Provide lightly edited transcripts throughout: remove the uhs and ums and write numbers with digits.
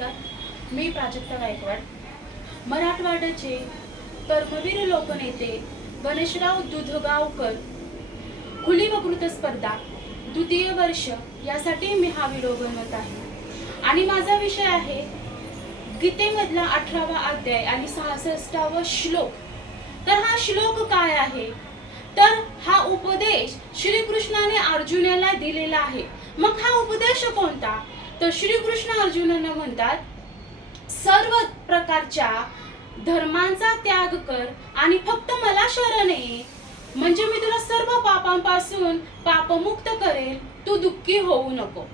नमस्कार, मी प्राजक्ता गायकवाड. मराठवाड्याचे कर्मवीर लोकनेते गणेशराव दुधगावकर खुली वक्तृत्व स्पर्धा द्वितीय वर्ष यासाठी मी हा व्हिडिओ बनवत आहे आणि माझा विषय आहे गीतेमधला 18वा अध्याय आणि 66वा श्लोक. तर हा श्लोक काय आहे, तर हा उपदेश श्रीकृष्णाने अर्जुनाला दिलेला आहे. मग हा उपदेश कोणता, तर श्रीकृष्ण अर्जुनांना म्हणतात, सर्व प्रकारच्या धर्मांचा त्याग कर आणि फक्त मला शरण ये, म्हणजे मी तुला सर्व पापांपासून पापमुक्त करेल, तू दुःखी होऊ नको.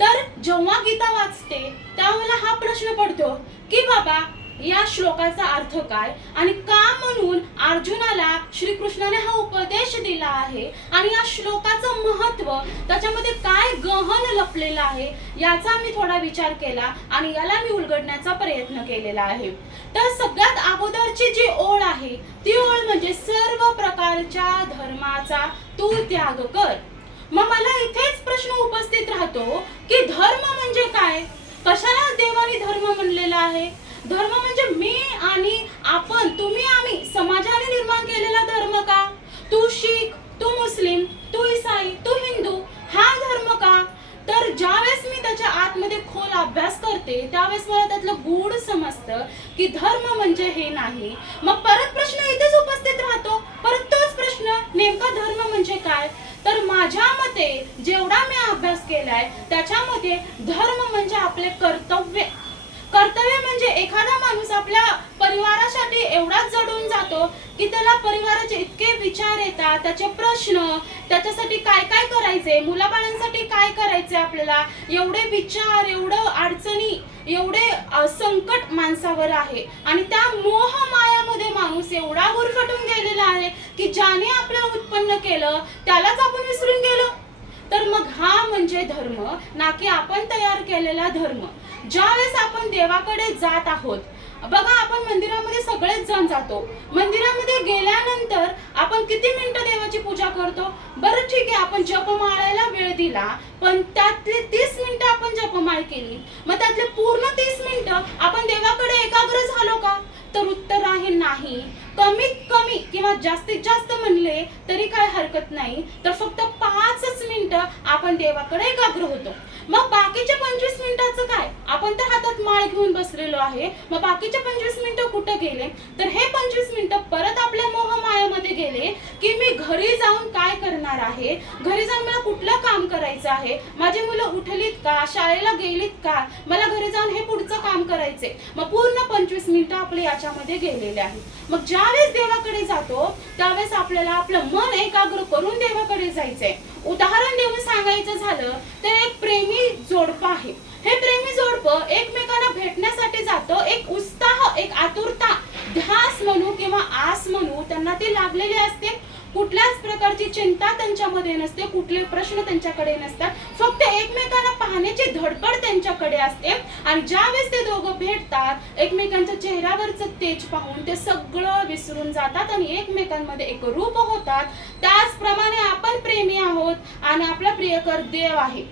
तर जेव्हा गीता वाचते तेव्हा मला हा प्रश्न पडतो की बाबा या श्लोकाचा अर्थ काय आणि का म्हणून अर्जुनाला श्रीकृष्णाने हा उपदेश दिला आहे आणि या श्लोकाचं महत्त्व त्याच्यामध्ये काय गहन लपलेलं आहे याचा मी थोडा विचार केला आणि याला मी उलगडण्याचा प्रयत्न केलेला आहे. तर सगळ्यात अगोदरची जी ओळ आहे ती ओळ म्हणजे सर्व प्रकारच्या धर्माचा तू त्याग कर. मग मला इथेच प्रश्न उपस्थित राहतो की धर्म म्हणजे काय, कशाला देवाने धर्म म्हणलेला आहे. धर्म म्हणजे मी आणि आपण, तुम्ही आम्ही समाजाने निर्माण केलेला धर्म का, तू शीख, तू मुस्लिम, तू ईसाई, तू हिंदू, हा धर्म का. तर ज्यावेळेस मी त्याच्या आतमध्ये खोल अभ्यास करते त्यावेळेस मला त्यातलं गूढ समजतं की धर्म म्हणजे हे नाही. मग परत प्रश्न इथेच उपस्थित राहतो, परत तोच प्रश्न, नेमका धर्म म्हणजे काय. तर माझ्या मते जेवढा मी अभ्यास केलाय त्याच्यामध्ये धर्म म्हणजे आपले कर्तव्य. कर्तव्य म्हणजे एखादा माणूस आपल्या परिवारासाठी एवढाच जडून जातो की त्याला परिवाराचे इतके विचार येतात, त्याचे प्रश्न, त्याच्यासाठी काय काय करायचे, मुलाबाळांसाठी काय करायचे, आपल्याला एवढे विचार, एवढं अडचणी, एवढे संकट माणसावर आहे आणि त्या मोह मायामध्ये माणूस एवढा गुरफटून गेलेला आहे की ज्याने आपल्याला उत्पन्न केलं त्यालाच आपण विसरून गेलो. तर मग हा म्हणजे धर्म, ना की आपण तयार केलेला धर्म. ज्यावेळेस आपण देवाकडे जात आहोत, बघा आपण मंदिरामध्ये सगळेच जण जातो, मंदिरामध्ये गेल्यानंतर आपण किती मिनिटं देवाची पूजा करतो. बरं ठीक आहे, आपण जपमाळायला वेळ दिला, पण त्यातले 30 मिनिटं आपण जपमाळ केली, मग त्यातले पूर्ण 30 मिनिटं आपण देवाकडे एकाग्र झालो का, तर उत्तर आहे नाही. कमीत कमी किंवा जास्तीत जास्त म्हणले तरी काय हरकत नाही, तर फक्त 5 मिनिटं आपण देवाकडे एकाग्र होतो. मग बाकीच्या 25 मिनिटाचं काय, आपण तर हातात माळ घेऊन बसलेलो आहे, मग बाकीच्या 25 मिनिटं कुठं गेले, तर हे 25 मिनिटं परत आपल्या मोहमायामध्ये गेले की मी घरी जाऊन काय करणार आहे, घरी जाऊन मला कुठलं काम करायचं आहे, माझी मुलं उठलीत का, शाळेला गेलीत का, मला घरी जाऊन हे पुढचं काम करायचे. मग पूर्ण 25 मिनिटं आपले याच्यामध्ये गेलेले आहे. मग ज्यावेळेस देवाकडे जातो त्यावेळेस आपल्याला आपलं मन एकाग्र करून देवाकडे जायचंय. उदाहरण देऊन सांगायचं झालं तर एक प्रेमी जोडपं आहे. हे प्रेमी जोडपं एकमेकांना भेटण्यासाठी जातं, एक उत्साह, एक आतुरता, ध्यास म्हणू किंवा आस म्हणू त्यांना ती लागलेली असते. कुठल्याच प्रकारची चिंता त्यांच्यामध्ये नसते, कुठले प्रश्न त्यांच्याकडे नसतात, फक्त एकमेकांना पाहण्याची धडपड त्यांच्याकडे असते. आणि ज्यावेळेस ते दोघं भेटतात एकमेकांच्या चेहऱ्यावरचं तेज पाहून ते सगळं विसरून जातात आणि एकमेकांमध्ये एक रूप होतात. त्याचप्रमाणे आपण प्रेमी आहोत आणि आपला प्रियकर देव आहे.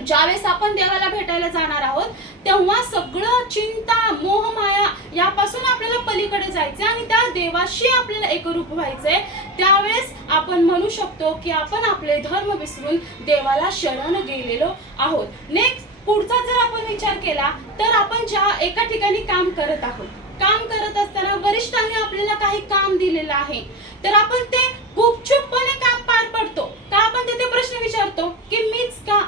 ज्यावेळेस आपण देवाला भेटायला जाणार आहोत तेव्हा सगळं चिंता, मोहमाया यापासून आपल्याला पलीकडे जायचंय आणि त्या देवाशी आपल्याला एकरूप व्हायचंय. त्यावेळेस आपण म्हणू शकतो की आपण आपले धर्म विसरून देवाला शरण गेलेलो आहोत. नेक्स्ट पुढचा जर आपण विचार केला तर आपण ज्या एका ठिकाणी काम करत आहोत, काम करत असताना वरिष्ठांनी आपल्याला काही काम दिलेलं आहे, तर आपण ते गुपचूपपणे काम पार पडतो का, आपण तिथे प्रश्न विचारतो की मीच का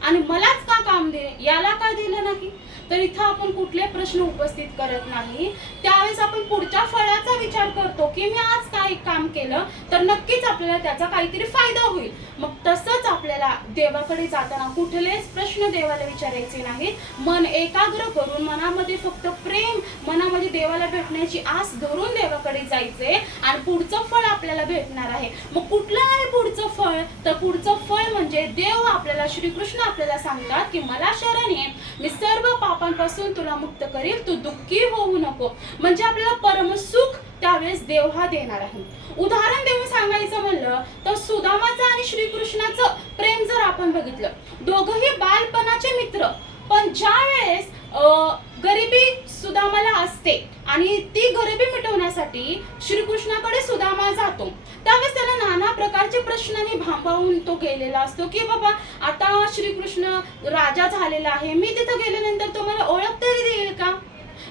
आणि मलाच का काम दे, याला का दिलं नाही. तर इथं आपण कुठले प्रश्न उपस्थित करत नाही. त्यावेळेस आपण पुढच्या फळाचा विचार करतो की मी आज काय काम केलं तर नक्कीच आपल्याला त्याचा काहीतरी फायदा होईल. मग तसंच आपल्याला देवाकडे जाताना कुठलेच प्रश्न देवाला विचारायचे नाही. मन एकाग्र करून मनामध्ये फक्त प्रेम, मनामध्ये देवाला भेटण्याची आस धरून देवाकडे जायचे आणि पुढचं फळ आपल्याला भेटणार आहे. मग कुठलं आहे पुढचं फळ, तर पुढचं फळ म्हणजे देव आपल्याला, श्रीकृष्ण आपल्याला सांगतात की मला शरण ये, मी सर्व पापांपासून तुला मुक्त करील, तू दुःखी होऊ नको. म्हणजे आपल्याला परमसुख त्यावेळेस देव हा देणार आहे. उदाहरण देऊन सांगायचं म्हणलं तर सुदामाचं आणि श्रीकृष्णाचं प्रेम जर आपण बघितलं, दोघंही बालपणाचे मित्र, पण ज्या वेळेस गरिबी सुदामाला असते आणि ती गरिबी मिटवण्यासाठी श्रीकृष्णाकडे सुदामा जातो. त्यावेळेस त्याला नाना प्रकारचे प्रश्नांनी भांबावून तो गेलेला असतो की बाबा आता श्रीकृष्ण राजा झालेला आहे, मी तिथं गेल्यानंतर तो मला ओळख तरी देईल का,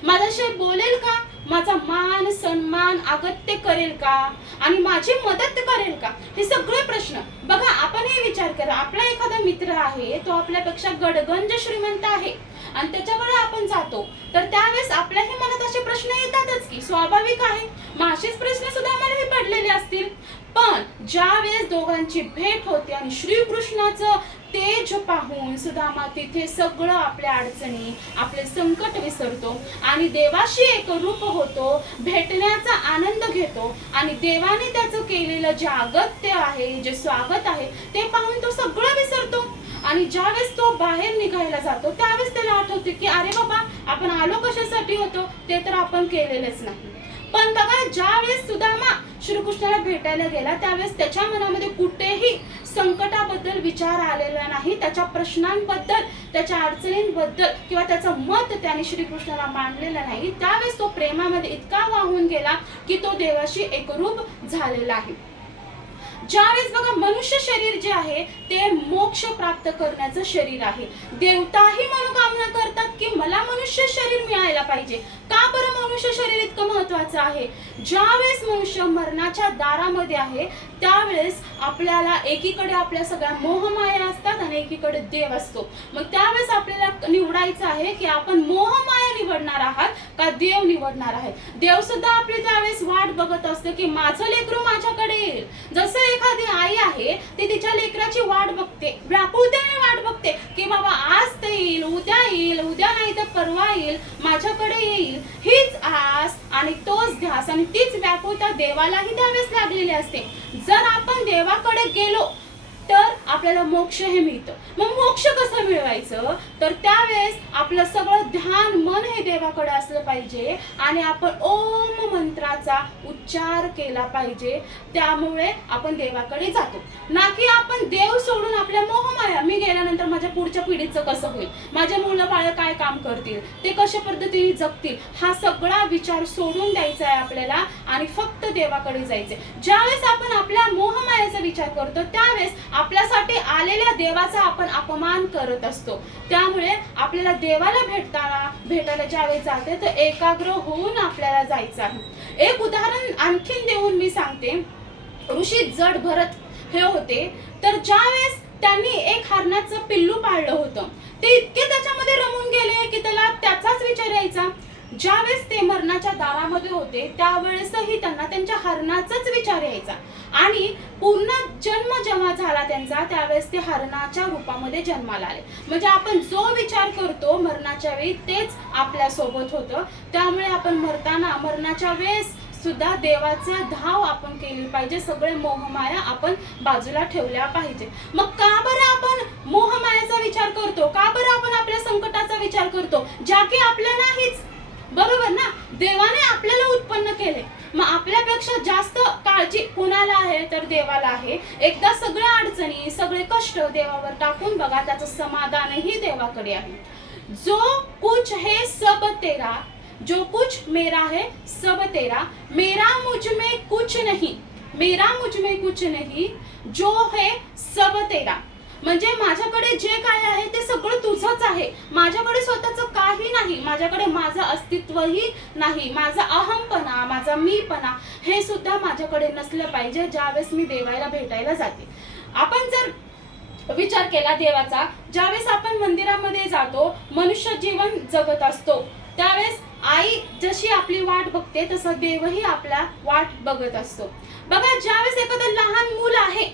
माझ्याशी बोलेल का, माझा मान सन्मान अगत्य करेल का आणि माझी मदत करेल का, हे सगळे प्रश्न. बघा आपण हे विचार करा, आपला एखादा मित्र आहे, तो आपल्यापेक्षा गडगंज श्रीमंत आहे आणि त्याच्याकडे आपण जातो तर त्यावेळेस आपल्याही मनात असे प्रश्न येतातच की स्वाभाविक आहे. मग असेच प्रश्न सुद्धा आम्हालाही पडलेले असतील. पण ज्या वेळेस दोघांची भेट होते आणि श्रीकृष्णाचं तेज पाहून सुदामा तिथे सगळं आपल्या अडचणी आपले संकट विसरतो आणि देवाशी एकरूप होतो, भेटण्याचा आनंद घेतो आणि देवाने त्याचं केलेलं जे अगत्य आहे, जे स्वागत आहे ते पाहून तो सगळं विसरतो. आणि ज्यावेळेस तो बाहेर निघायला जातो त्यावेळेस त्याला आठवते की अरे बाबा आपण आलो कशासाठी होतो, ते तर आपण केलेलंच नाही. पण बघा ज्यावेळेस सुदामा श्रीकृष्णाला भेटायला गेला त्यावेळेस त्याच्या मनामध्ये कुठेही संकटाबद्दल विचार आलेला नाही, त्याच्या प्रश्नांबद्दल, त्याच्या अडचणींबद्दल किंवा त्याचं मत त्याने श्रीकृष्णाला मांडलेलं नाही. त्यावेळेस तो प्रेमामध्ये इतका वाहून गेला की तो देवाशी एकरूप झालेला आहे. ज्यावेळेस बघा मनुष्य शरीर जे आहे ते मोक्ष प्राप्त करण्याचं शरीर आहे. देवताही मनोकामना करतात की मला मनुष्य शरीर मिळायला पाहिजे. का बरं मनुष्य शरीर इतकं महत्वाचं आहे? ज्यावेळेस मनुष्य मरणाच्या दारामध्ये आहे त्यावेळेस आपल्याला एकीकडे आपल्या सगळ्या मोहमाया असतात आणि एकीकडे देव असतो. मग त्यावेळेस आपल्याला निवडायचं आहे की आपण मोहमाया निवडणार आहात का देव निवडणार आहे. देव सुद्धा आपली त्यावेळेस वाट बघत असते की माझं लेकरू माझ्याकडे येईल. जसं एखादी आई आहे ती तिच्या लेकराची वाट बघते, व्याकुळतेने वाट बघते की बाबा आज ते येईल, उद्या नाही तर परवा येईल, माझ्याकडे येईल. हीच आस आणि तोच ध्यास आणि तीच व्याकुळता देवालाही त्यावेळेस लागलेली असते. जर आपण देवाकडे गेलो तर आपल्याला मोक्ष हे मिळतं. मग मोक्ष कसं मिळवायचं तर त्यावेळेस आपलं सगळं ध्यान मन हे देवाकडे असलं पाहिजे आणि आपण ओम मंत्राचा उच्चार केला पाहिजे. त्यामुळे आपण देवाकडे जातो, ना की आपण देव सोडून आपल्या मोहमाया, मी गेल्यानंतर माझ्या पुढच्या पिढीचं कसं होईल, माझ्या मुलं बाळ काय काम करतील, ते कशा पद्धतीने जगतील, हा सगळा विचार सोडून द्यायचा आहे आपल्याला आणि फक्त देवाकडे जायचंय. ज्यावेळेस आपण आपल्या मोहमायाचा विचार करतो त्यावेळेस आपल्यासाठी आलेल्या देवाचा आपण अपमान करत असतो. त्यामुळे आपल्याला देवाला भेटायला ज्यावेळेस जाते तर एकाग्र होऊन आपल्याला जायचं आहे. एक उदाहरण आणखीन देऊन मी सांगते. ऋषी जड भरत हे होते तर ज्यावेळेस त्यांनी एक हरणाचं पिल्लू पाळलं होतं ते इतके त्याच्यामध्ये रमून गेले की त्याला त्याचाच विचार यायचा. ज्यावेळेस ते मरणाच्या दारामध्ये होते त्यावेळेसही त्यांना त्यांच्या हरणाचाच विचार यायचा आणि पूर्ण जन्म जेव्हा झाला त्यांचा त्यावेळेस ते हरणाच्या रूपामध्ये जन्माला आले. म्हणजे आपण जो विचार करतो मरणाच्या वेळी तेच आपल्या सोबत होतं. त्यामुळे आपण मरणाच्या वेळेस सुद्धा देवाचा धाव आपण केली पाहिजे. सगळे मोहमाया आपण बाजूला ठेवल्या पाहिजे. मग का बरं आपण मोहमायाचा विचार करतो, का बरं आपण आपल्या संकटाचा विचार करतो ज्या की आपल्या नाहीच, बरोबर ना. देवाने आपल्याला उत्पन्न केले, मग आपल्यापेक्षा जास्त काळजी कोणाला आहे तर देवाला आहे. एकदा सगळ्या अडचणी सगळे कष्ट देवावर टाकून बघा, त्याचं समाधानही देवाकडे आहे. जो कुछ है सब तेरा, जो कुछ मेरा है सब तेरा, मेरा मुझ में कुछ नहीं, मेरा मुझ में कुछ नहीं, जो है सब तेरा. म्हणजे माझ्याकडे जे काय आहे ते सगळं तुझंच आहे. माझ्याकडे स्वतःचं काही नाही, माझ्याकडे माझं अस्तित्वही नाही, माझा अहमपणा, माझा मीपणा हे सुद्धा माझ्याकडे नसलं पाहिजे ज्यावेळेस मी देवाला भेटायला जाते. आपण जर विचार केला देवाचा, ज्यावेळेस आपण मंदिरामध्ये जातो, मनुष्य जीवन जगत असतो त्यावेळेस आई जशी आपली वाट बघते तसं देवही आपला वाट बघत असतो. बघा ज्यावेळेस एखादं लहान मूल आहे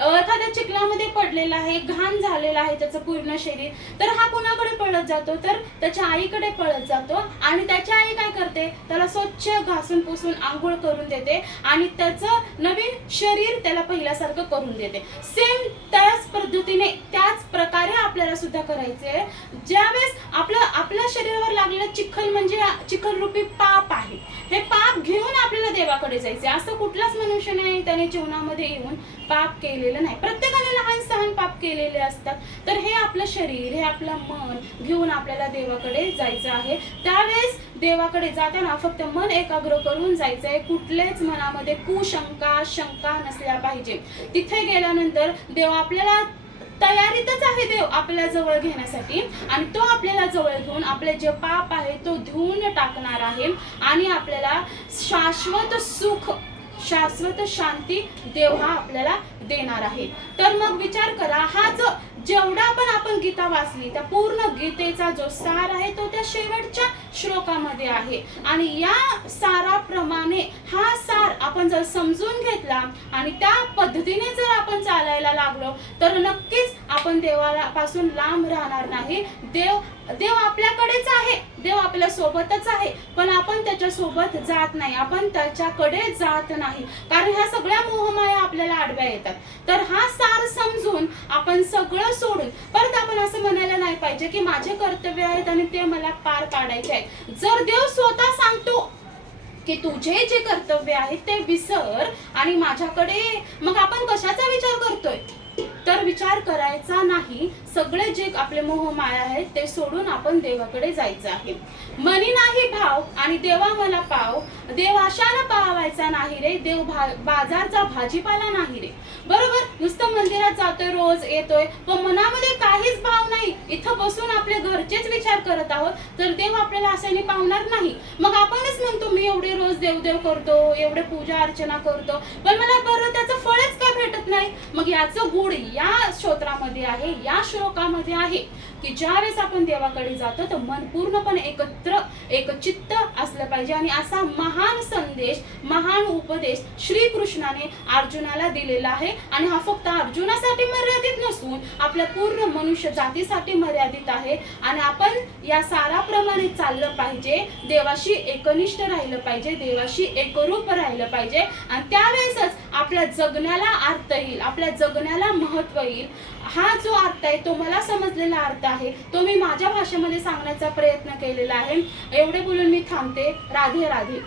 एखाद्या चिखलामध्ये पडलेला आहे, घाण झालेला आहे त्याचं पूर्ण शरीर, तर हा कुणाकडे पळत जातो तर त्याच्या आईकडे पळत जातो आणि त्याची आई काय करते, त्याला स्वच्छ घासून पुसून आंघोळ करून देते आणि त्याचं नवीन शरीर त्याला पहिल्यासारखं करून देते. सेम त्याच पद्धतीने त्याच प्रकारे आपल्याला सुद्धा करायचंय. ज्यावेळेस आपल्या शरीरावर लागलेलं चिखल म्हणजे चिखल रूपी पाप आहे, हे पाप घेऊन आपल्याला देवाकडे जायचे. असं कुठलाच मनुष्य नाही त्याने जीवनामध्ये येऊन पाप केलेलं नाही. प्रत्येकाने लहान सहान पाप केलेले असतात. तर हे आपलं शरीर, हे आपलं मन घेऊन आपल्याला देवाकडे जायचं आहे. त्यावेळेस देवाकडे जाताना फक्त मन एकाग्र करून जायचंय. कुठलेच मनामध्ये कुशंका शंका नसल्या पाहिजे. तिथे गेल्यानंतर देव आपल्याला तयारीतच आहे. देव आपल्या जवळ घेण्यासाठी आणि तो आपल्याला जवळ घेऊन आपले जे पाप आहे तो धुवून टाकणार आहे आणि आपल्याला शाश्वत सुख शाश्वत शांती देव हा आपल्याला देणार आहे. तर मग विचार करा, हा जो जेवढा पण आपण गीता वाचली त्या पूर्ण गीतेचा जो सार आहे तो त्या शेवटच्या श्लोकामध्ये आहे. आणि या साराप्रमाणे हा सार आपण जर समजून घेतला आणि त्या पद्धतीने जर आपण चालायला लागलो तर नक्कीच आपण देवाला पासून लांब राहणार नाही. देव आपल्याकडेच आहे, देव आपल्या सोबतच आहे, पण आपण त्याच्या सोबत जात नाही, आपण त्याच्याकडे जात नाही, कारण ह्या सगळ्या मोहमाया आपल्याला आडव्या येतात. तर हा सार समजून आपण सगळं सोडून परत आपण असं म्हणायला नाही पाहिजे की माझे कर्तव्य आहेत आणि ते मला पार पाडायचे आहेत. जर देव स्वतः सांगतो की तुझे जे कर्तव्य आहेत ते विसर आणि माझ्याकडे, मग आपण कशाचा विचार करतोय? तर विचार करायचा नाही. सगळे जे आपले मोह माया आहेत ते सोडून आपण देवाकडे जायचं आहे. मनी नाही भाव आणि देवा मला पाव, देव आशानं पावायचा नाही रे, देव बाजारचा भाजीपाला नाही रे. बरोबर, नुसतं मंदिरात जातोय, रोज येतोय, पण मनामध्ये काहीच भाव नाही, इथं बसून आपले घरचेच विचार करत आहोत, तर देव आपल्याला आशाने पावणार नाही. मग आपणच म्हणतो मी एवढे रोज देवदेव करतो, एवढे पूजा अर्चना करतो, पण मला बरं त्याचं फळच काय भेटत नाही. मग याचं गुढ या स्तोत्रामध्ये आहे, या श्लोकामध्ये आहे की ज्यावेळेस आपण देवाकडे जातो तर मन पूर्णपणे एकचित्त असलं पाहिजे. आणि असा महान संदेश, महान उपदेश श्रीकृष्णाने अर्जुनाला दिलेला आहे. आणि हा फक्त अर्जुनासाठी मर्यादित नसून आपल्या पूर्ण मनुष्य जातीसाठी मर्यादित आहे. आणि आपण या साराप्रमाणे चाललं पाहिजे, देवाशी एकनिष्ठ राहिलं पाहिजे, देवाशी एकरूप राहिलं पाहिजे. आणि त्यावेळेसच आपल्या जगण्याला अर्थ येईल, आपल्या जगण्याला महत्व येईल. हा जो अर्थ आहे तो मला समजलेला अर्थ आहे, तो मी माझ्या भाषेमध्ये सांगण्याचा प्रयत्न केलेला आहे. एवढे बोलून मी थांबते. राधे राधे.